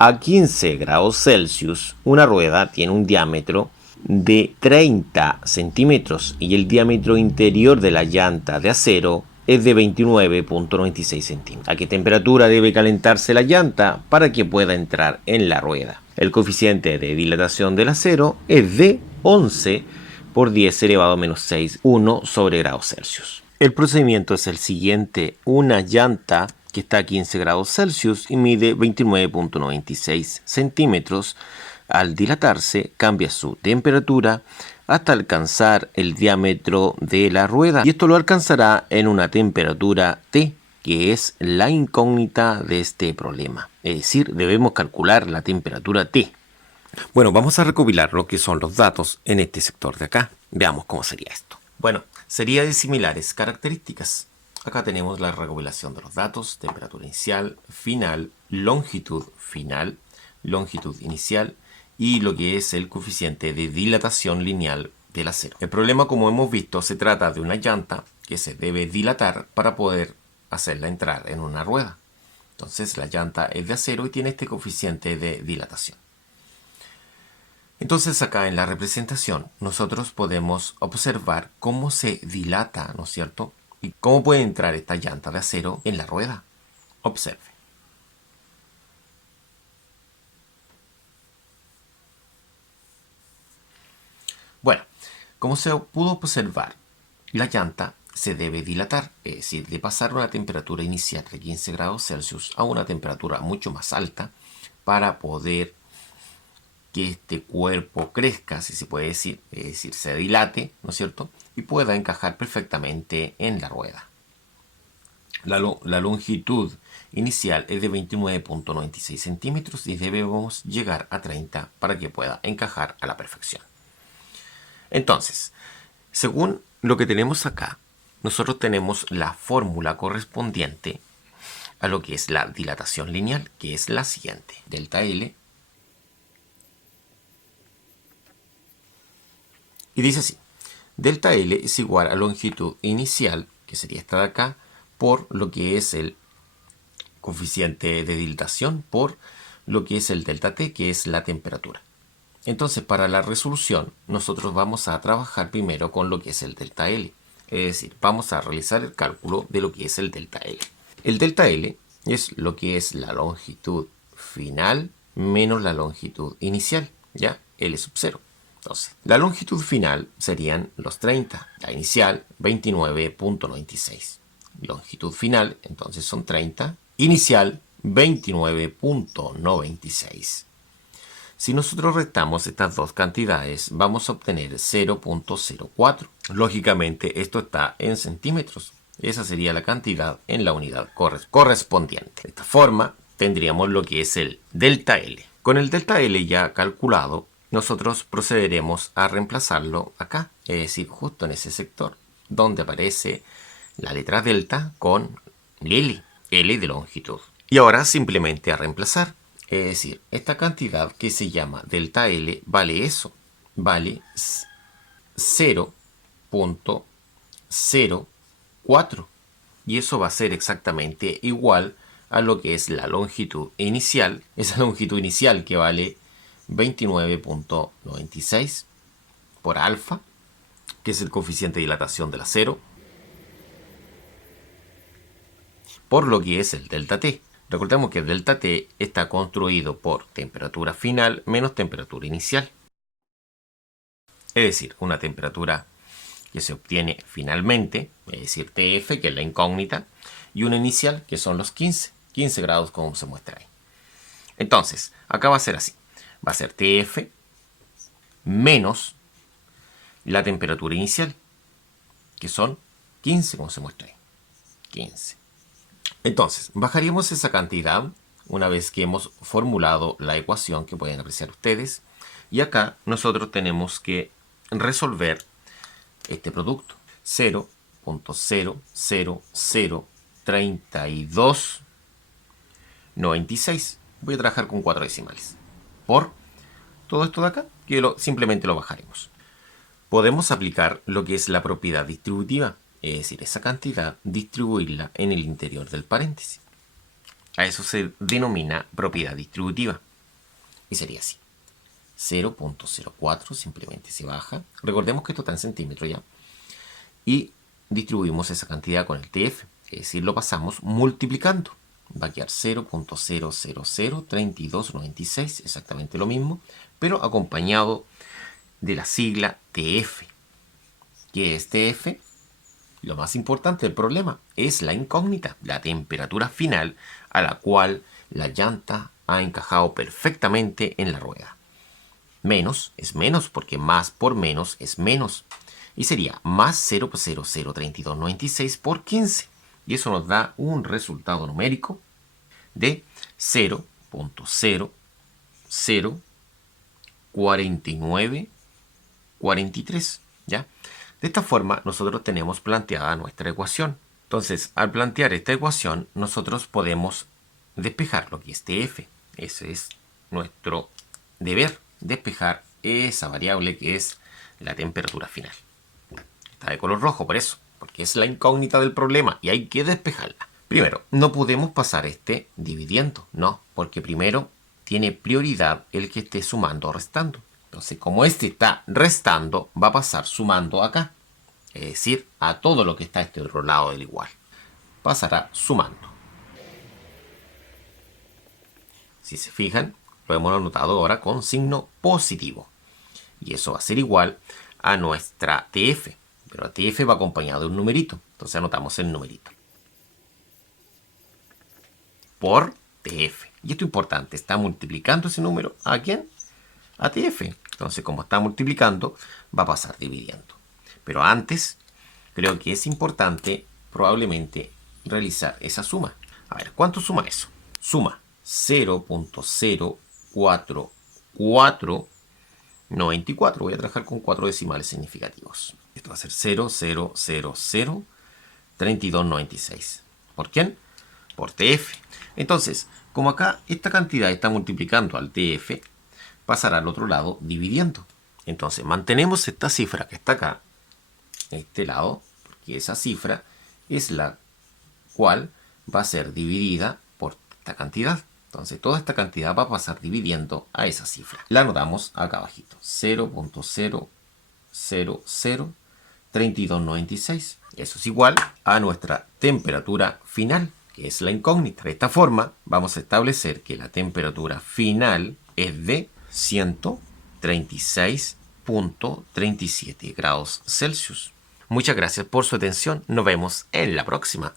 A 15 grados Celsius, una rueda tiene un diámetro de 30 centímetros y el diámetro interior de la llanta de acero es de 29.96 centímetros. ¿A qué temperatura debe calentarse la llanta para que pueda entrar en la rueda? El coeficiente de dilatación del acero es de 11 por 10 elevado a menos 6, 1 sobre grados Celsius. El procedimiento es el siguiente. Una llanta que está a 15 grados Celsius y mide 29.96 centímetros, al dilatarse cambia su temperatura hasta alcanzar el diámetro de la rueda, y esto lo alcanzará en una temperatura T, que es la incógnita de este problema. Es decir, debemos calcular la temperatura T. Bueno, vamos a recopilar lo que son los datos en este sector de acá. Veamos cómo sería esto. Bueno, sería de similares características. Acá tenemos la recopilación de los datos: temperatura inicial, final, longitud inicial y lo que es el coeficiente de dilatación lineal del acero. El problema, como hemos visto, se trata de una llanta que se debe dilatar para poder hacerla entrar en una rueda. Entonces la llanta es de acero y tiene este coeficiente de dilatación. Entonces acá en la representación nosotros podemos observar cómo se dilata, ¿no es cierto? Y cómo puede entrar esta llanta de acero en la rueda. Observe. Bueno, como se pudo observar, la llanta se debe dilatar, es decir, de pasar una temperatura inicial de 15 grados Celsius a una temperatura mucho más alta para poder que este cuerpo crezca, si se puede decir, es decir, se dilate, ¿no es cierto? Y pueda encajar perfectamente en la rueda. La longitud inicial es de 29.96 centímetros y debemos llegar a 30 para que pueda encajar a la perfección. Entonces, según lo que tenemos acá, nosotros tenemos la fórmula correspondiente a lo que es la dilatación lineal, que es la siguiente: delta L. Y dice así: delta L es igual a longitud inicial, que sería esta de acá, por lo que es el coeficiente de dilatación, por lo que es el delta T, que es la temperatura. Entonces, para la resolución, nosotros vamos a trabajar primero con lo que es el delta L. Es decir, vamos a realizar el cálculo de lo que es el delta L. El delta L es lo que es la longitud final menos la longitud inicial, ¿ya? L sub 0. Entonces, la longitud final serían los 30, la inicial 29.96. Longitud final, entonces son 30, inicial 29.96. Si nosotros restamos estas dos cantidades, vamos a obtener 0.04. Lógicamente, esto está en centímetros. Esa sería la cantidad en la unidad correspondiente. De esta forma, tendríamos lo que es el delta L. Con el delta L ya calculado, nosotros procederemos a reemplazarlo acá, es decir, justo en ese sector, donde aparece la letra delta con L de longitud. Y ahora simplemente a reemplazar. Es decir, esta cantidad que se llama delta L vale eso, vale 0.04. Y eso va a ser exactamente igual a lo que es la longitud inicial, esa longitud inicial que vale 29.96 por alfa, que es el coeficiente de dilatación del acero, por lo que es el delta T. Recordemos que el delta T está construido por temperatura final menos temperatura inicial. Es decir, una temperatura que se obtiene finalmente, es decir, TF, que es la incógnita, y una inicial, que son los 15 grados como se muestra ahí. Entonces, acá va a ser así. Va a ser TF menos la temperatura inicial, que son 15 como se muestra ahí. 15. Entonces, bajaríamos esa cantidad una vez que hemos formulado la ecuación que pueden apreciar ustedes. Y acá nosotros tenemos que resolver este producto. 0.0003296. Voy a trabajar con 4 decimales. Por todo esto de acá, que simplemente lo bajaremos. Podemos aplicar lo que es la propiedad distributiva. Es decir, esa cantidad, distribuirla en el interior del paréntesis. A eso se denomina propiedad distributiva. Y sería así. 0.04 simplemente se baja. Recordemos que esto está en centímetros ya. Y distribuimos esa cantidad con el TF. Es decir, lo pasamos multiplicando. Va a quedar 0.0003296, exactamente lo mismo, pero acompañado de la sigla TF. ¿Qué es TF? Lo más importante del problema es la incógnita, la temperatura final a la cual la llanta ha encajado perfectamente en la rueda. Menos es menos porque más por menos es menos. Y sería más 0.003296 por 15. Y eso nos da un resultado numérico de 0.004943. ¿Ya? De esta forma nosotros tenemos planteada nuestra ecuación. Entonces, al plantear esta ecuación, nosotros podemos despejar lo que es TF. Ese es nuestro deber, despejar esa variable que es la temperatura final. Está de color rojo por eso, porque es la incógnita del problema y hay que despejarla. Primero, no podemos pasar este dividiendo, no, porque primero tiene prioridad el que esté sumando o restando. Entonces, como este está restando, va a pasar sumando acá. Es decir, a todo lo que está a este otro lado del igual. Pasará sumando. Si se fijan, lo hemos anotado ahora con signo positivo. Y eso va a ser igual a nuestra TF. Pero la TF va acompañado de un numerito. Entonces anotamos el numerito. Por TF. Y esto es importante. Está multiplicando ese número. ¿A quién? A TF. Entonces, como está multiplicando, va a pasar dividiendo. Pero antes, creo que es importante probablemente realizar esa suma. A ver, ¿cuánto suma eso? Suma 0.0494. Voy a trabajar con 4 decimales significativos. Esto va a ser 0.00003296. ¿Por quién? Por TF. Entonces, como acá esta cantidad está multiplicando al TF, pasará al otro lado dividiendo. Entonces, mantenemos esta cifra que está acá, este lado, porque esa cifra es la cual va a ser dividida por esta cantidad. Entonces, toda esta cantidad va a pasar dividiendo a esa cifra. La anotamos acá abajito. 0.0003296. Eso es igual a nuestra temperatura final, que es la incógnita. De esta forma, vamos a establecer que la temperatura final es de 136.37 grados Celsius. Muchas gracias por su atención. Nos vemos en la próxima.